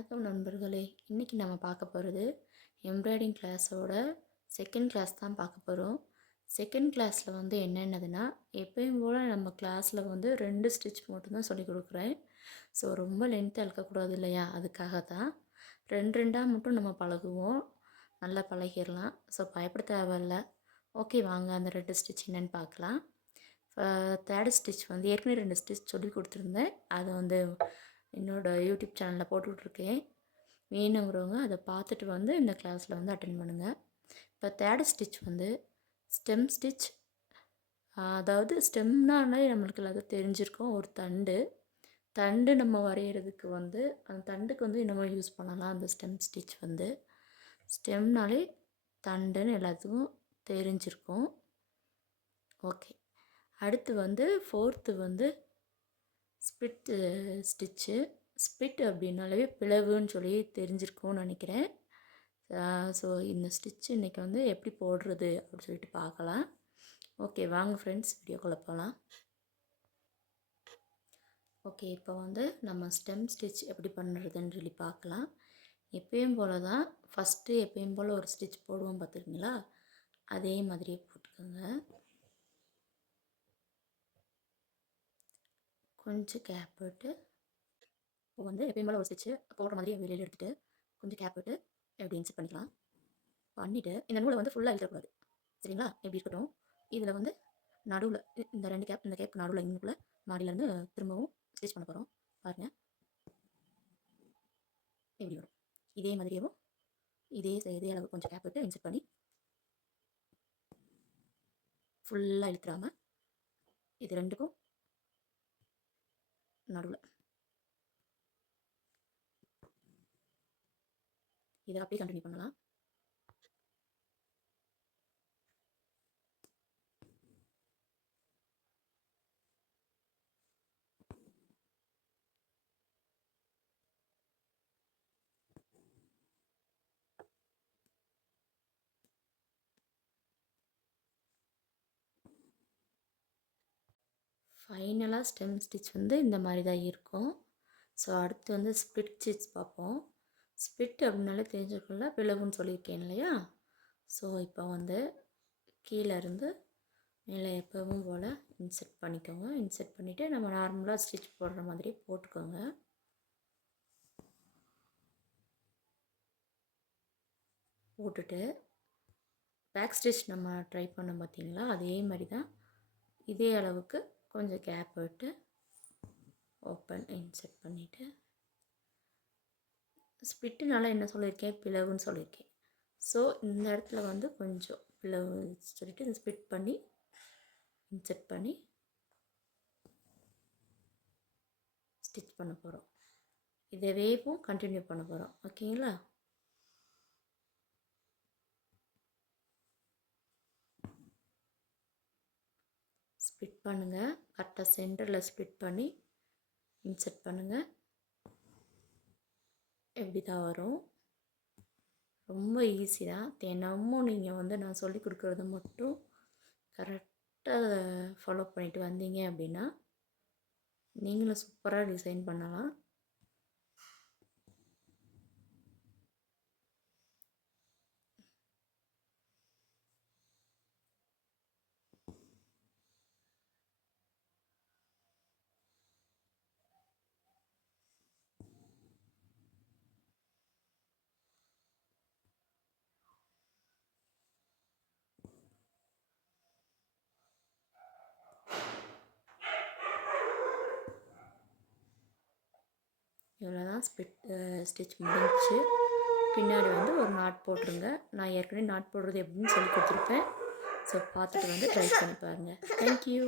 வணக்கம் நண்பர்களே. இன்றைக்கி நம்ம பார்க்க போகிறது எம்ப்ராய்டிங் கிளாஸோட செகண்ட் கிளாஸ் தான் பார்க்க போகிறோம். செகண்ட் கிளாஸில் வந்து என்னென்னதுன்னா, எப்பயும் போல் நம்ம கிளாஸில் வந்து 2 ஸ்டிச் மட்டும்தான் சொல்லிக் கொடுக்குறேன். ஸோ ரொம்ப லென்த்தாக இழுக்கக்கூடாது இல்லையா, அதுக்காக தான் 2 மட்டும் நம்ம பழகுவோம். நல்லா பழகிடலாம். ஸோ பயப்பட தேவையில்ல. ஓகே, வாங்க அந்த 2 ஸ்டிச் என்னென்னு பார்க்கலாம். தேர்டு ஸ்டிச் வந்து ஏற்கனவே 2 ஸ்டிச் சொல்லி கொடுத்துருந்தேன். அதை வந்து என்னோடய யூடியூப் சேனலில் போட்டுட்ருக்கேன். வேணுங்கிறவங்க அதை பார்த்துட்டு வந்து இந்த கிளாஸில் வந்து அட்டென்ட் பண்ணுங்கள். இப்போ தேர்டு ஸ்டிச் வந்து ஸ்டெம் ஸ்டிச். அதாவது ஸ்டெம்னாலே நம்மளுக்கு எல்லாத்தையும் தெரிஞ்சிருக்கோம். ஒரு தண்டு நம்ம வரைகிறதுக்கு வந்து அந்த தண்டுக்கு வந்து நம்ம யூஸ் பண்ணலாம். அந்த ஸ்டெம் ஸ்டிச் வந்து ஸ்டெம்னாலே தண்டுன்னு எல்லாத்துக்கும் தெரிஞ்சிருக்கும். ஓகே, அடுத்து வந்து ஃபோர்த்து வந்து ஸ்பிட் ஸ்டிச்சு. ஸ்பிட் அப்படின்னாலே பிளவுன்னு சொல்லி தெரிஞ்சிருக்கும்னு நினைக்கிறேன். ஸோ இந்த ஸ்டிச் இன்றைக்கி வந்து எப்படி போடுறது அப்படின்னு சொல்லிட்டு பார்க்கலாம். ஓகே, வாங்க ஃப்ரெண்ட்ஸ் வீடியோக்குள்ளே போகலாம். ஓகே, இப்போ வந்து நம்ம ஸ்டெம் ஸ்டிச் எப்படி பண்ணுறதுன்னு சொல்லி பார்க்கலாம். எப்பயும் போல் தான் ஃபஸ்ட்டு எப்பயும் போல் ஒரு ஸ்டிச் போடுவோம் பார்த்துருக்கீங்களா, அதே மாதிரியே போட்டுக்கோங்க. கொஞ்சம் கேப் விட்டு இப்போ வந்து எப்பயும் போல் ஒரு ஸ்டிச்சு போடுற மாதிரி வெளியில் எடுத்துகிட்டு கொஞ்சம் கேப் விட்டு எப்படி இன்செர்ட் பண்ணிக்கலாம். பண்ணிவிட்டு இந்த நூலை வந்து ஃபுல்லாக இழுக்கக்கூடாது, சரிங்களா? எப்படி இருக்கட்டும். இதில் வந்து நடுவில் இந்த கேப் நடுவில் இன்னுக்குள்ளே மாடியிலேருந்து திரும்பவும் ஸ்டிச் பண்ண போகிறோம். பாருங்கள் எப்படி வரும். இதே மாதிரியும் இதே அளவு கொஞ்சம் கேப் விட்டு இன்செர்ட் பண்ணி ஃபுல்லாக இழுத்துடாமல் இது ரெண்டுக்கும் நடுவில் இதை அப்படியே கண்டினியூ பண்ணலாம். ஃபைனலாக ஸ்டெம் ஸ்டிச் வந்து இந்த மாதிரி தான் இருக்கும். ஸோ அடுத்து வந்து ஸ்பிட் ஸ்டிச் பார்ப்போம். ஸ்பிட் அப்படின்னாலே தெரிஞ்சுக்கல, பிளவுன்னு சொல்லியிருக்கேன் இல்லையா. ஸோ இப்போ வந்து கீழே இருந்து மேலே எப்பவும் போல் இன்செர்ட் பண்ணிக்கோங்க. இன்செர்ட் பண்ணிவிட்டு நம்ம நார்மலாக ஸ்டிச் போடுற மாதிரி போட்டுக்கோங்க. போட்டுட்டு பேக் ஸ்டிச் நம்ம ட்ரை பண்ண பார்த்தீங்களா, அதே மாதிரி தான் இதே அளவுக்கு கொஞ்சம் கேப் விட்டு ஓப்பன் இன்செர்ட் பண்ணிவிட்டு ஸ்பிட்டுனால என்ன சொல்லியிருக்கேன், பிளவுன்னு சொல்லியிருக்கேன். ஸோ இந்த இடத்துல வந்து கொஞ்சம் பிளவு சொல்லிவிட்டு இந்த ஸ்பிட் பண்ணி இன்செர்ட் பண்ணி ஸ்டிச் பண்ண போகிறோம். இதவேவும் கண்டினியூ பண்ண போகிறோம். ஓகேங்களா? ஸ்பிட் பண்ணுங்கள். கரெக்டாக சென்டரில் ஸ்பிட் பண்ணி இன்செர்ட் பண்ணுங்கள். எப்படி தான் வரும். ரொம்ப ஈஸி தான். தினமும் நீங்கள் வந்து நான் சொல்லி கொடுக்குறத மட்டும் கரெக்டாக ஃபாலோ பண்ணிட்டு வந்தீங்க அப்படின்னா நீங்களும் சூப்பராக டிசைன் பண்ணலாம். இவ்வளோ தான் ஸ்டிச் முடிஞ்சு. பின்னாடி வந்து ஒரு நாட் போட்டுருங்க. நான் ஏற்கனவே நாட் போடுறது எப்படின்னு சொல்லி கொடுத்துருப்பேன். ஸோ பார்த்துட்டு வந்து ட்ரை பண்ணி பாருங்கள். தேங்க்யூ.